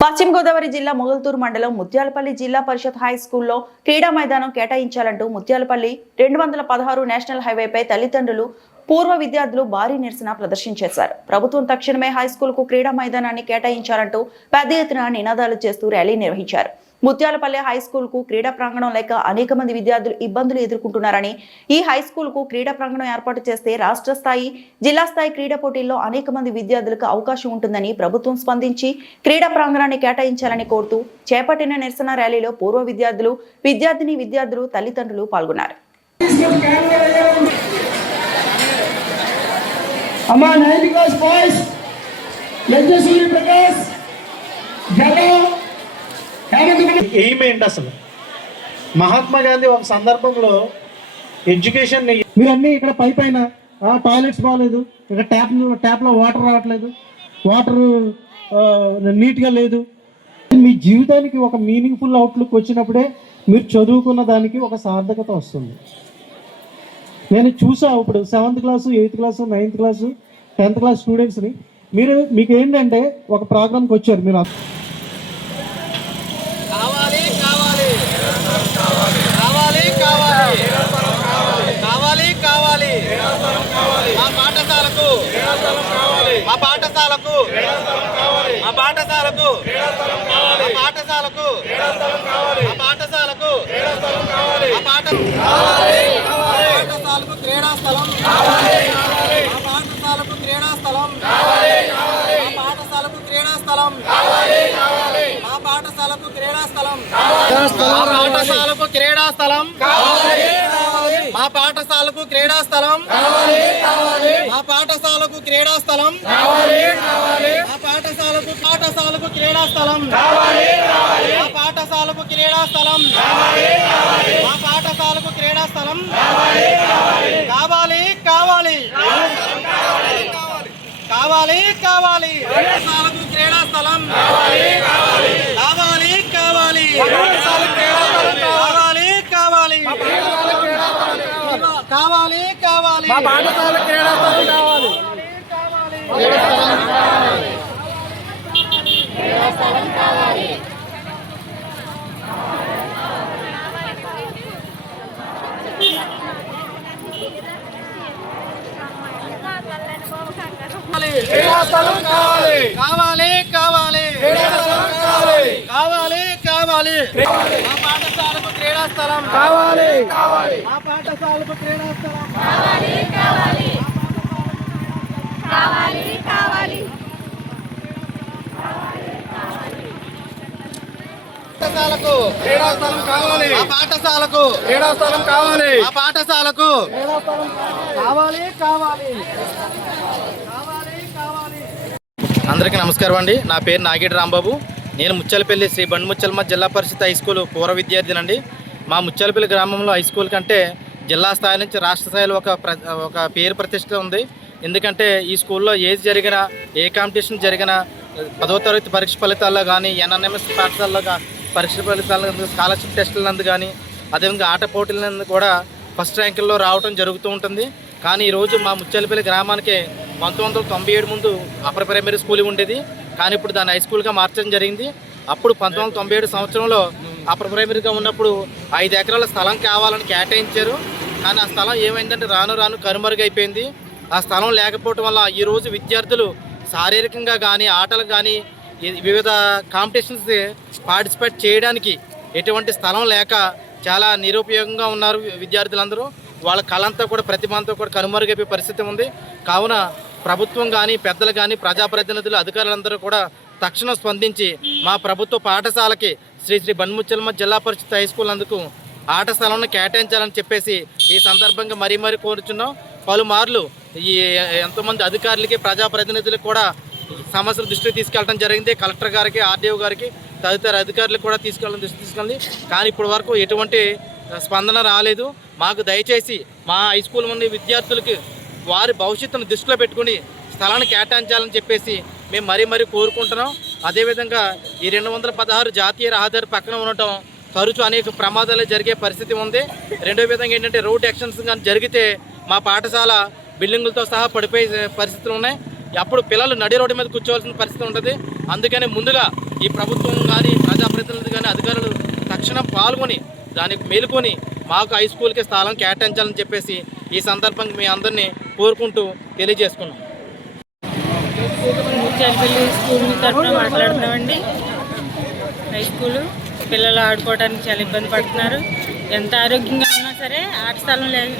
పశ్చిమ గోదావరి జిల్లా మొగల్తూరు మండలం ముత్యాలపల్లి జిల్లా పరిషత్ హై స్కూల్లో క్రీడా మైదానం కేటాయించాలంటూ ముత్యాలపల్లి రెండు వందల పదహారు నేషనల్ హైవేపై తల్లిదండ్రులు పూర్వ విద్యార్థులు భారీ నిరసన ప్రదర్శించేశారు ప్రభుత్వం తక్షణమే హై స్కూల్కు క్రీడా మైదానాన్ని కేటాయించాలంటూ పెద్ద ఎత్తున నినాదాలు చేస్తూ ర్యాలీ నిర్వహించారు. ముత్యాలపల్లె హై స్కూల్కు క్రీడా ప్రాంగణం లేక అనేక మంది విద్యార్థులు ఇబ్బందులు ఎదుర్కొంటున్నారని ఈ హై స్కూల్కు క్రీడా ప్రాంగణం ఏర్పాటు చేస్తే రాష్ట్ర స్థాయి జిల్లా స్థాయి క్రీడా పోటీల్లో అనేక మంది విద్యార్థులకు అవకాశం ఉంటుందని ప్రభుత్వం స్పందించి క్రీడా ప్రాంగణాన్ని కేటాయించాలని కోరుతూ చేపట్టిన నిరసన ర్యాలీలో పూర్వ విద్యార్థులు విద్యార్థిని విద్యార్థులు తల్లిదండ్రులు పాల్గొన్నారు. అమ్మా నైన్ క్లాస్ బాయ్స్ యజ్ఞ సూర్య ప్రకాష్ హేమంత్ ఎయిమ్ ఏంటి అసలు? మహాత్మా గాంధీ ఒక సందర్భంలో ఎడ్యుకేషన్ మీరు అన్ని ఇక్కడ పై పైన టాయిలెట్స్ బాగాలేదు ఇక్కడ ట్యాప్ ట్యాప్లో వాటర్ రావట్లేదు వాటర్ నీట్గా లేదు. మీ జీవితానికి ఒక మీనింగ్ఫుల్ అవుట్లుక్ వచ్చినప్పుడే మీరు చదువుకున్న దానికి ఒక సార్థకత వస్తుంది. నేను చూసా ఇప్పుడు seventh class eighth class ninth class tenth class స్టూడెంట్స్ని మీరు మీకు ఏంటంటే ఒక ప్రోగ్రామ్కి వచ్చారు మీరు కావాలి కావాలి కావాలి కావాలి కావాలి కావాలి మా పాఠశాలకు మా పాఠశాలకు మా పాఠశాలకు మా పాఠశాలకు మా పాఠశాలకు మా పాఠ పాఠశాలకు క్రీడా స్థలం మా పాఠశాలకు క్రీడా స్థలం మా పాఠశాలకు క్రీడా స్థలం మా పాఠశాలకు క్రీడా స్థలం మా పాఠశాలకు క్రీడా స్థలం మా పాఠశాలకు క్రీడా స్థలం స్థలం మా పాఠశాలకు పాఠశాలకు క్రీడా స్థలం మా పాఠశాలకు క్రీడా స్థలం మా పాఠశాలకు క్రీడా స్థలం కావాలి కావాలి కావాలి కావాలి పాఠశాలకు క్రీడా స్థలం కావాలి కావాలి కావాలి కావాలి కావాలి కావాలి మా పాఠశాల క్రీడా స్థలం కావాలి కావాలి కావాలి. కావాలి కావాలి. కావాలి మా పాఠశాలకు క్రీడా స్థలం. కావాలి కావాలి. మా పాఠశాలకు క్రీడా స్థలం. కావాలి కావాలి కావాలి పాఠశాలకు. క్రీడా స్థలం కావాలి. మా పాఠశాలకు. క్రీడా స్థలం కావాలి. మా పాఠశాలకు. కావాలి కావాలి. కావాలి కావాలి. అందరికీ నమస్కారం అండి. నా పేరు నాగేటి రాంబాబు. నేను ముచ్చలపల్లి శ్రీ బండిముచ్చలమ్మ జిల్లా పరిషత్ హై స్కూల్ పూర్వ విద్యార్థినండి. మా ముచ్చలపల్లి గ్రామంలో హై స్కూల్ కంటే జిల్లా స్థాయి నుంచి రాష్ట్ర స్థాయిలో ఒక ప్ర ఒక పేరు ప్రతిష్ట ఉంది. ఎందుకంటే ఈ స్కూల్లో ఏది జరిగినా ఏ కాంపిటీషన్ జరిగినా పదో తరగతి పరీక్ష ఫలితాల్లో కానీ ఎన్ఎన్ఎంఎస్ పాఠశాలలో పరీక్షల ఫలితాల స్కాలర్షిప్ టెస్టుల నందు కానీ అదేవిధంగా ఆట పోటీల నందు కూడా ఫస్ట్ ర్యాంకుల్లో రావడం జరుగుతూ ఉంటుంది. కానీ ఈరోజు మా ముచ్చలపల్లి గ్రామానికి పంతొమ్మిది వందల తొంభై ఏడు ముందు అప్పర్ ప్రైమరీ స్కూల్ ఉండేది. కానీ ఇప్పుడు దాన్ని హై స్కూల్గా మార్చడం జరిగింది. అప్పుడు పంతొమ్మిది వందల తొంభై ఏడు సంవత్సరంలో అప్పర్ ప్రైమరీగా ఉన్నప్పుడు ఐదు ఎకరాల స్థలం కావాలని కేటాయించారు. కానీ ఆ స్థలం ఏమైందంటే రాను రాను కనుమరుగైపోయింది. ఆ స్థలం లేకపోవటం వల్ల ఈరోజు విద్యార్థులు శారీరకంగా కానీ ఆటలు కానీ వివిధ కాంపిటీషన్స్ పార్టిసిపేట్ చేయడానికి ఎటువంటి స్థలం లేక చాలా నిరుపయోగంగా ఉన్నారు విద్యార్థులందరూ. వాళ్ళ కళంతా కూడా ప్రతిభంతో కూడా కనుమరుగైపోయే పరిస్థితి ఉంది. కావున ప్రభుత్వం కానీ పెద్దలు కానీ ప్రజాప్రతినిధులు అధికారులందరూ కూడా తక్షణం స్పందించి మా ప్రభుత్వ పాఠశాలకి శ్రీ శ్రీ బండ్ముచ్చలమ్మ జిల్లా పరిషత్ హై స్కూల్ అందుకు ఆట స్థలంను కేటాయించాలని చెప్పేసి ఈ సందర్భంగా మరీ మరీ కోరుచున్నాం. పలుమార్లు ఈ ఎంతోమంది అధికారులకి ప్రజాప్రతినిధులకు కూడా సమస్యల దృష్టికి తీసుకెళ్ళడం జరిగింది. కలెక్టర్ గారికి ఆర్డీఓ గారికి తదితర అధికారులు కూడా తీసుకెళ్ళడం దృష్టి తీసుకెళ్ళి కానీ ఇప్పటి వరకు ఎటువంటి స్పందన రాలేదు. మాకు దయచేసి మా హై స్కూల్ నుండి విద్యార్థులకి వారి భవిష్యత్తును దృష్టిలో పెట్టుకుని స్థలాన్ని కేటాయించాలని చెప్పేసి మేము మరీ మరీ కోరుకుంటున్నాం. అదేవిధంగా ఈ రెండు వందల పదహారు జాతీయ రహదారి పక్కన ఉండటం తరచూ అనేక ప్రమాదాలు జరిగే పరిస్థితి ఉంది. రెండో విధంగా ఏంటంటే రోడ్ యాక్షన్స్ కానీ జరిగితే మా పాఠశాల బిల్డింగులతో సహా పడిపోయే పరిస్థితులు ఉన్నాయి. అప్పుడు పిల్లలు నడి రోడ్డు మీద కూర్చోవాల్సిన పరిస్థితి ఉంటుంది. అందుకని ముందుగా ఈ ప్రభుత్వం కానీ ప్రజాప్రతినిధులు కానీ అధికారులు తక్షణం పాల్గొని దానికి మేలుకొని మాకు హై స్కూల్కి స్థలం కేటాయించాలని చెప్పేసి ఈ సందర్భంగా మీ అందరినీ కోరుకుంటూ తెలియజేసుకున్నాం. ముత్యాలపల్లి స్కూల్ తరఫున మాట్లాడుతున్నామండి. హై స్కూల్ పిల్లలు ఆడుకోవడానికి చాలా ఇబ్బంది పడుతున్నారు. ఎంత ఆరోగ్యంగా ఉన్నా సరే ఆట స్థలం లేదు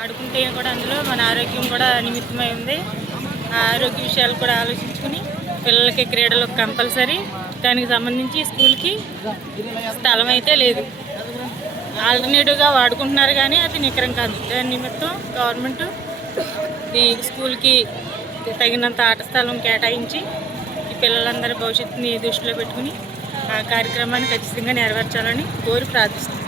ఆడుకుంటే కూడా అందులో మన ఆరోగ్యం కూడా నిమిత్తమై ఉంది. ఆ ఆరోగ్య విషయాలు కూడా ఆలోచించుకుని పిల్లలకి క్రీడలు కంపల్సరీ. దానికి సంబంధించి స్కూల్కి స్థలం అయితే లేదు. ఆల్టర్నేటివ్గా వాడుకుంటున్నారు కానీ అది నికరం కాదు. దాని నిమిత్తం గవర్నమెంట్ ఈ స్కూల్కి తగినంత ఆట స్థలం కేటాయించి ఈ పిల్లలందరి భవిష్యత్తుని దృష్టిలో పెట్టుకుని ఆ కార్యక్రమాన్ని ఖచ్చితంగా నెరవేర్చాలని కోరి ప్రార్థిస్తున్నాను